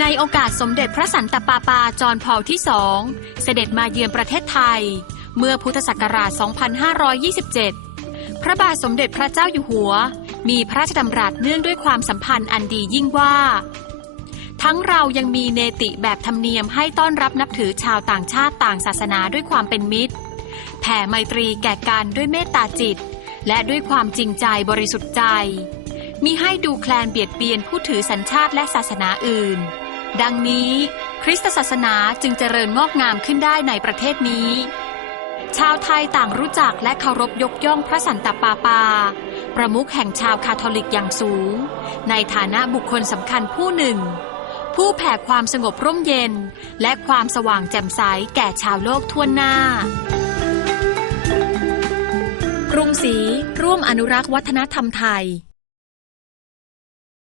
ในโอกาสสมเด็จพระสันตะปาปาจอห์นพอลที่สองเสด็จมาเยือนประเทศไทย เมื่อพุทธศักราช 2527 พระบาทสมเด็จพระเจ้าอยู่หัว มีพระราชดำรัสเนื่องด้วยความสัมพันธ์อันดียิ่งว่า ทั้งเรายังมีเนติแบบธรรมเนียมให้ต้อนรับนับถือชาวต่างชาติต่างศาสนาด้วยความเป็นมิตร แผ่ไมตรีแก่กันด้วยเมตตาจิต และด้วยความจริงใจบริสุทธิ์ใจมิให้ดูแคลนเบียดเบียนผู้ถือสัญชาติและศาสนาอื่น ดังนี้คริสตศาสนาจึงเจริญงอกงามขึ้นได้ในประเทศนี้ ชาวไทยต่างรู้จักและเคารพยกย่องพระสันตะปาปา ประมุขแห่งชาวคาทอลิกอย่างสูง ในฐานะบุคคลสำคัญผู้หนึ่ง ผู้แผ่ความสงบร่มเย็น และความสว่างแจ่มใสแก่ชาวโลกทั่วหน้ากรุงศรีร่วมอนุรักษ์วัฒนธรรมไทย